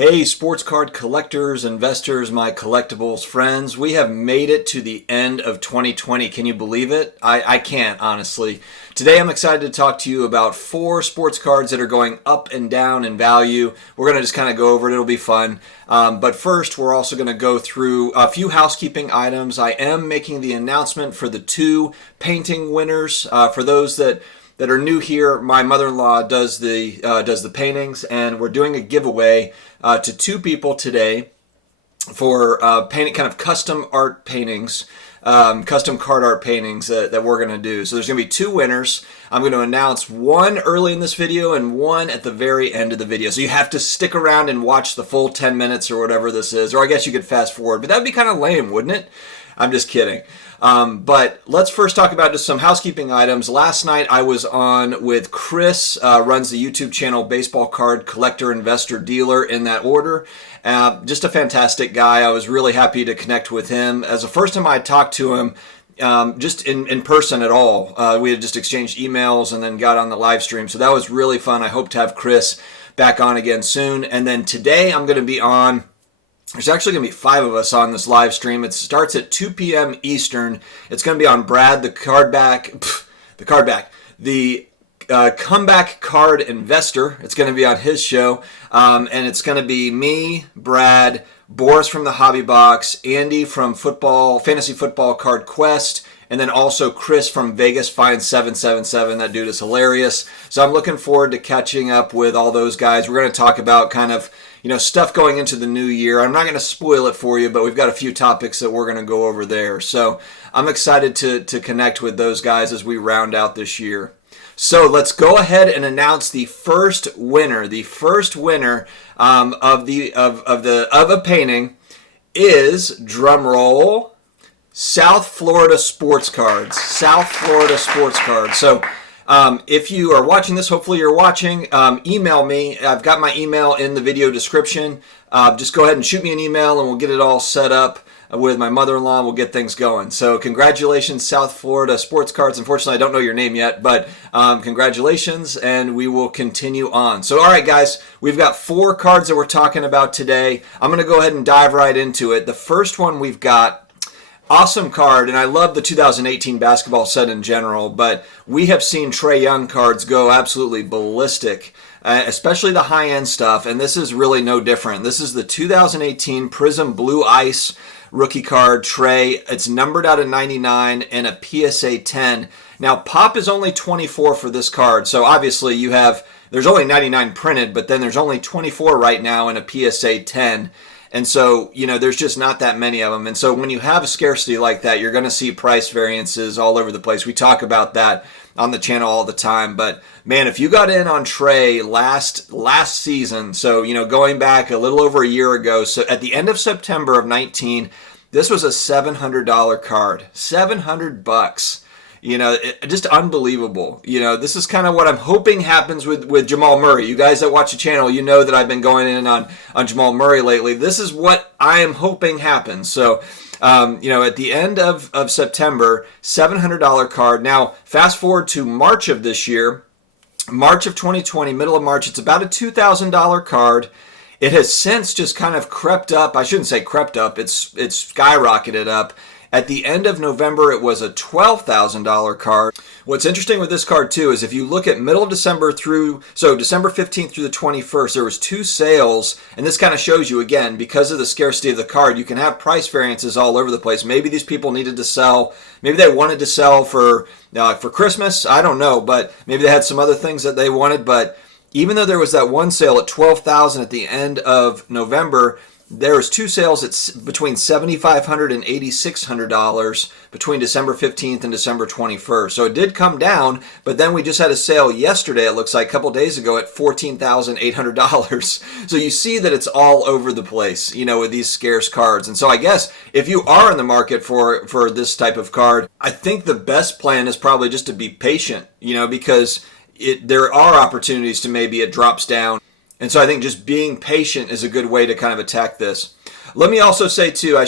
Hey, sports card collectors, investors, my collectibles friends, we have made it to the end of 2020. Can you believe it? I can't, honestly. Today I'm excited to talk to you about 4 sports cards that are going up and down in value. We're going to just kind of go over it. It'll be fun. But first, we're also going to go through a few housekeeping items. I am making the announcement for the 2 painting winners. For those that are new here, my mother-in-law does the paintings, and we're doing a giveaway to 2 people today for painting kind of custom art paintings, custom card art paintings that we're going to do. So there's going to be 2 winners. I'm going to announce one early in this video and one at the very end of the video. So you have to stick around and watch the full 10 minutes or whatever this is, or I guess you could fast forward, but that'd be kind of lame, wouldn't it? I'm just kidding. But let's first talk about just some housekeeping items. Last night I was on with Chris, runs the YouTube channel Baseball Card Collector Investor Dealer, in that order. Just a fantastic guy. I was really happy to connect with him. As the first time I talked to him, just in person at all. We had just exchanged emails and then got on the live stream. So that was really fun. I hope to have Chris back on again soon. And then today I'm going to be on. There's actually going to be 5 of us on this live stream. It starts at 2 p.m. Eastern. It's going to be on Brad, the comeback card investor. It's going to be on his show. And it's going to be me, Brad, Boris from the Hobby Box, Andy from Fantasy Football Card Quest, and then also Chris from Vegas Find 777. That dude is hilarious. So I'm looking forward to catching up with all those guys. We're going to talk about kind of stuff going into the new year. I'm not going to spoil it for you, but we've got a few topics that we're going to go over there. So I'm excited to connect with those guys as we round out this year. So let's go ahead and announce the first winner. The first winner of a painting is, drum roll, South Florida Sports Cards. South Florida Sports Cards. So if you are watching this, hopefully you're watching, email me. I've got my email in the video description. Just go ahead and shoot me an email and we'll get it all set up with my mother-in-law. We'll get things going. So congratulations, South Florida Sports Cards. Unfortunately, I don't know your name yet, but congratulations, and we will continue on. So, all right, guys, we've got 4 cards that we're talking about today. I'm going to go ahead and dive right into it. The first one we've got, awesome card, and I love the 2018 basketball set in general, but we have seen Trae Young cards go absolutely ballistic, especially the high-end stuff, and this is really no different. This is the 2018 Prism Blue Ice rookie card, Trae. It's numbered out of 99 and a PSA 10. Now, pop is only 24 for this card, so obviously there's only 99 printed, but then there's only 24 right now in a PSA 10. And so, there's just not that many of them. And so when you have a scarcity like that, you're going to see price variances all over the place. We talk about that on the channel all the time. But, man, if you got in on Trae last season, so, going back a little over a year ago, so at the end of September of 19, this was a $700 card. $700. Just unbelievable. This is kind of what I'm hoping happens with Jamal Murray. You guys that watch the channel, you know that I've been going in on Jamal Murray lately. This is what I am hoping happens. So, at the end of September, $700 card. Now, fast forward to March of this year, March of 2020, middle of March, it's about a $2,000 card. It has since just kind of crept up. I shouldn't say crept up. It's skyrocketed up. At the end of November, it was a $12,000 card. What's interesting with this card, too, is if you look at middle of December December 15th through the 21st, there was 2 sales, and this kind of shows you, again, because of the scarcity of the card, you can have price variances all over the place. Maybe these people needed to sell. Maybe they wanted to sell for Christmas. I don't know, but maybe they had some other things that they wanted. But even though there was that one sale at $12,000 at the end of November, there was 2 sales at between $7,500 and $8,600 between December 15th and December 21st. So it did come down, but then we just had a sale yesterday, it looks like, a couple days ago at $14,800. So you see that it's all over the place, with these scarce cards. And so I guess if you are in the market for this type of card, I think the best plan is probably just to be patient, because there are opportunities to maybe it drops down. And so I think just being patient is a good way to kind of attack this. Let me also say, too,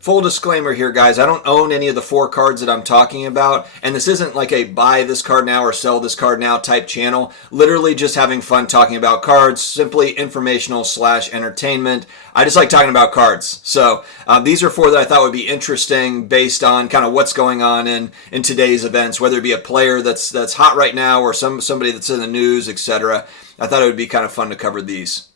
full disclaimer here, guys, I don't own any of the 4 cards that I'm talking about, and this isn't like a buy this card now or sell this card now type channel. Literally just having fun talking about cards, simply informational / entertainment. I just like talking about cards. So these are 4 that I thought would be interesting based on kind of what's going on in today's events, whether it be a player that's hot right now or somebody that's in the news, etc. I thought it would be kind of fun to cover these.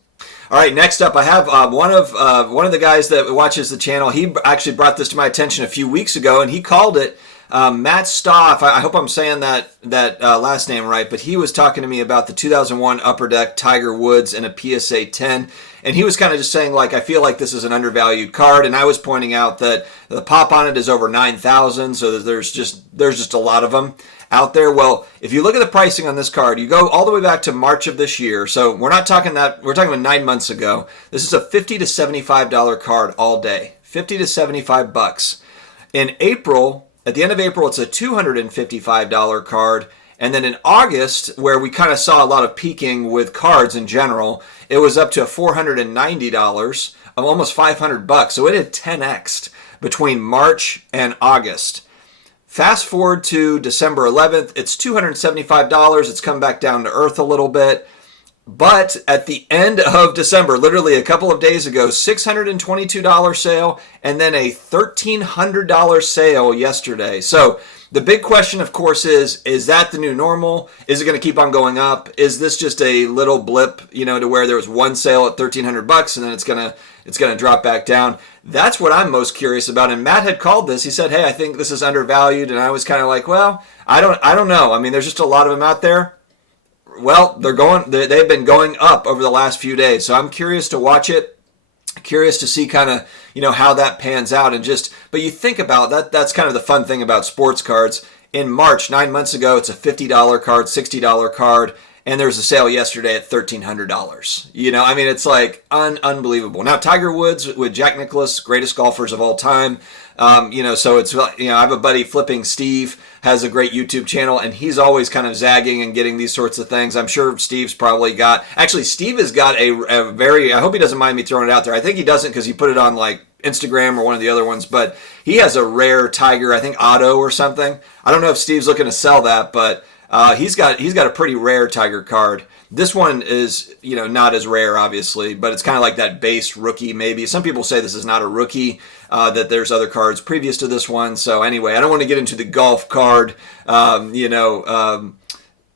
All right, next up, I have one of the guys that watches the channel. He actually brought this to my attention a few weeks ago, and he called it Matt Stoff. I hope I'm saying that last name right, but he was talking to me about the 2001 Upper Deck Tiger Woods and a PSA 10, and he was kind of just saying, like, I feel like this is an undervalued card, and I was pointing out that the pop on it is over 9,000, so there's just a lot of them out there. Well, if you look at the pricing on this card, you go all the way back to March of this year. So we're talking about 9 months ago. This is a $50 to $75 card all day. $50 to $75. In April, at the end of April, it's a $255 card. And then in August, where we kind of saw a lot of peaking with cards in general, it was up to $490, almost $500. So it had 10x'd between March and August. Fast forward to December 11th, it's $275. It's come back down to earth a little bit. But at the end of December, literally a couple of days ago, $622 sale and then a $1,300 sale yesterday. So the big question, of course, is that the new normal? Is it going to keep on going up? Is this just a little blip, to where there was one sale at $1,300 and then it's going to drop back down? That's what I'm most curious about. And Matt had called this. He said, "Hey, I think this is undervalued." And I was kind of like, "Well, I don't know. I mean, there's just a lot of them out there." Well, they've been going up over the last few days. So I'm curious to watch it. Curious to see kind of, how that pans out. But you think about that, that's kind of the fun thing about sports cards. In March, 9 months ago, it's a $50 card, $60 card. And there was a sale yesterday at $1,300. It's like unbelievable. Now, Tiger Woods with Jack Nicklaus, greatest golfers of all time. So it's, I have a buddy, Flipping Steve, has a great YouTube channel, and he's always kind of zagging and getting these sorts of things. I'm sure Steve's probably got, actually, Steve has got a very, I hope he doesn't mind me throwing it out there. I think he doesn't because he put it on like Instagram or one of the other ones, but he has a rare Tiger, I think Auto or something. I don't know if Steve's looking to sell that, but he's got a pretty rare Tiger card. This one is, not as rare, obviously, but it's kind of like that base rookie, maybe. Some people say this is not a rookie, that there's other cards previous to this one. So anyway, I don't want to get into the golf card,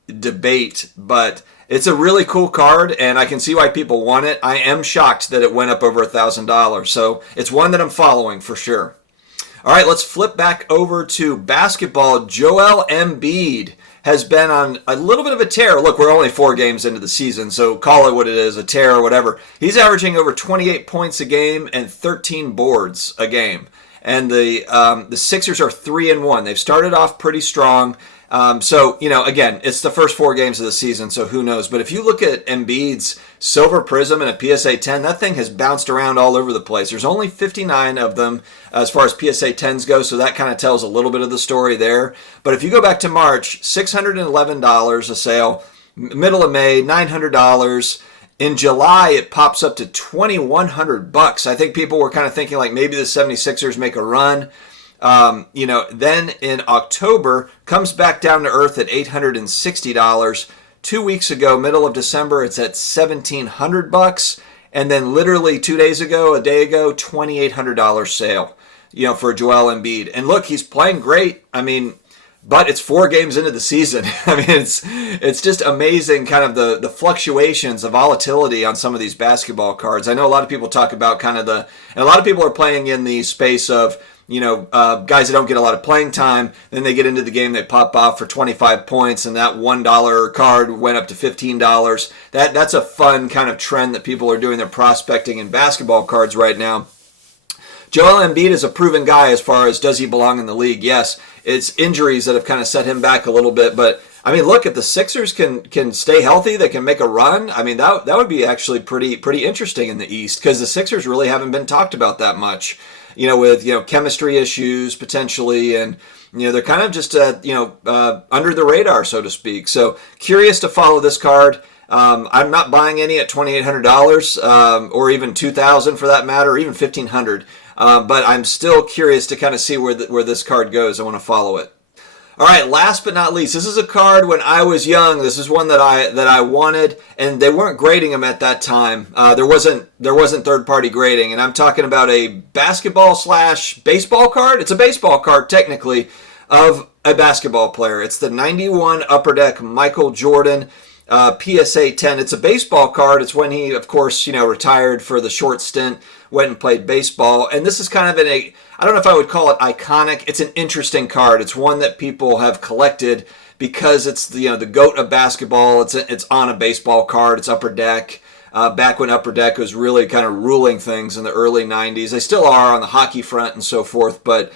debate, but it's a really cool card, and I can see why people want it. I am shocked that it went up over $1,000, so it's one that I'm following for sure. All right, let's flip back over to basketball. Joel Embiid has been on a little bit of a tear. Look, we're only 4 games into the season, so call it what it is, a tear or whatever. He's averaging over 28 points a game and 13 boards a game. And the Sixers are 3-1. They've started off pretty strong. Again, it's the first 4 games of the season, so who knows. But if you look at Embiid's Silver Prism and a PSA 10, that thing has bounced around all over the place. There's only 59 of them as far as PSA 10s go, so that kind of tells a little bit of the story there. But if you go back to March, $611 a sale. Middle of May, $900. In July, it pops up to $2,100. I think people were kind of thinking like maybe the 76ers make a run. Then in October, comes back down to earth at $860. 2 weeks ago, middle of December, it's at $1,700. And then literally 2 days ago, a day ago, $2,800 sale, for Joel Embiid. And look, he's playing great. But it's 4 games into the season. It's just amazing kind of the fluctuations, the volatility on some of these basketball cards. I know a lot of people talk about and a lot of people are playing in the space of, guys that don't get a lot of playing time, then they get into the game, they pop off for 25 points, and that $1 card went up to $15. That's a fun kind of trend that people are doing. They're prospecting in basketball cards right now. Joel Embiid is a proven guy as far as does he belong in the league? Yes, it's injuries that have kind of set him back a little bit, but look, if the Sixers can stay healthy, they can make a run. That would be actually pretty interesting in the East, because the Sixers really haven't been talked about that much. With chemistry issues potentially, and they're kind of just under the radar, so to speak. So curious to follow this card. I'm not buying any at $2,800 or even $2,000 for that matter, or even $1,500. But I'm still curious to kind of see where this card goes. I want to follow it. All right, last but not least, this is a card when I was young. This is one that I wanted, and they weren't grading them at that time. There wasn't third-party grading, and I'm talking about a basketball/baseball card. It's a baseball card technically of a basketball player. It's the 91 Upper Deck Michael Jordan PSA 10. It's a baseball card. It's when he, of course, retired for the short stint, went and played baseball, and this is kind of I don't know if I would call it iconic. It's an interesting card. It's one that people have collected because it's the GOAT of basketball. It's on a baseball card. It's Upper Deck. Back when Upper Deck was really kind of ruling things in the early 90s. They still are on the hockey front and so forth, but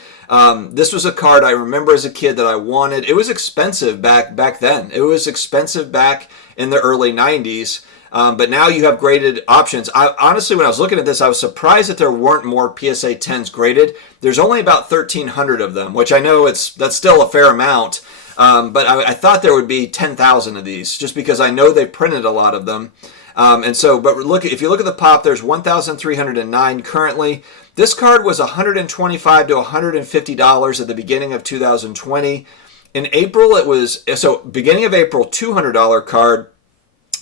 this was a card I remember as a kid that I wanted. It was expensive back then. It was expensive back in the early 90s. But now you have graded options. Honestly, when I was looking at this, I was surprised that there weren't more PSA 10s graded. There's only about 1,300 of them, which I know that's still a fair amount. But I thought there would be 10,000 of these, just because I know they printed a lot of them. But if you look at the pop, there's 1,309 currently. This card was $125 to $150 at the beginning of 2020. In April, beginning of April, $200 card.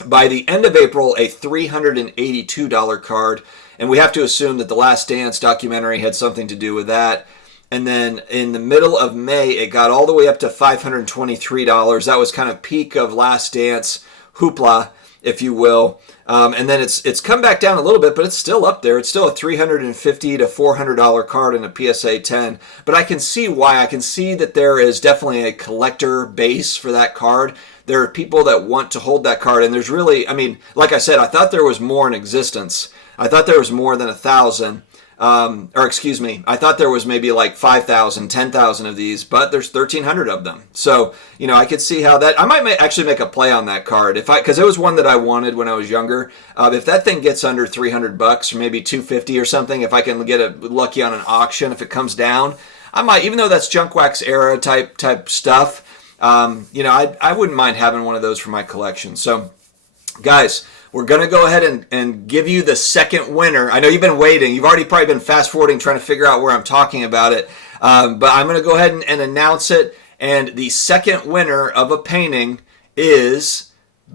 By the end of April, a $382 card, and we have to assume that the Last Dance documentary had something to do with that. And then in the middle of May, it got all the way up to $523. That was kind of peak of Last Dance hoopla, if you will. And then it's come back down a little bit, but it's still up there. It's still a $350 to $400 card in a PSA 10. But I can see why. I can see that there is definitely a collector base for that card. There are people that want to hold that card, and there's really, like I said, I thought there was more in existence. I thought there was more than 1,000. I thought there was maybe like 5,000, 10,000 of these, but there's 1,300 of them. So, I could see how that, I might actually make a play on that card because it was one that I wanted when I was younger. If that thing gets under $300 or maybe $250 or something, if I can get lucky on an auction, if it comes down, I might, even though that's junk wax era type stuff, I wouldn't mind having one of those for my collection. So, guys, we're going to go ahead and give you the second winner. I know you've been waiting. You've already probably been fast forwarding trying to figure out where I'm talking about it. But I'm going to go ahead and announce it. And the second winner of a painting is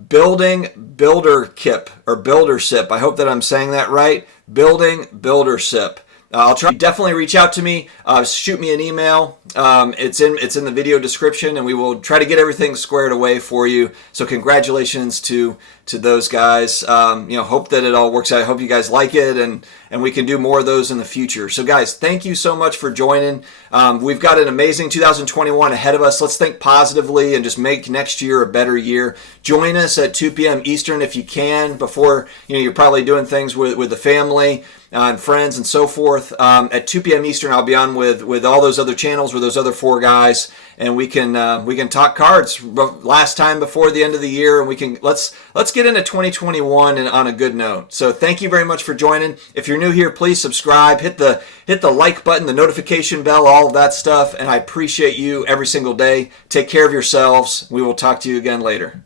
Building Builder Kip or Builder Sip. I hope that I'm saying that right. Building Builder Sip. I'll try. Definitely reach out to me. Shoot me an email. It's in the video description, and we will try to get everything squared away for you. So congratulations to those guys. Hope that it all works out. I hope you guys like it, and we can do more of those in the future. So guys, thank you so much for joining. We've got an amazing 2021 ahead of us. Let's think positively and just make next year a better year. Join us at 2 p.m. Eastern if you can. Before you're probably doing things with the family and friends and so forth. At 2 p.m. Eastern, I'll be on with all those other channels with those other four guys, and we can talk cards last time before the end of the year, and let's get into 2021 and on a good note. So thank you very much for joining. If you're new here, please subscribe, hit the like button, the notification bell, all of that stuff, and I appreciate you every single day. Take care of yourselves. We will talk to you again later.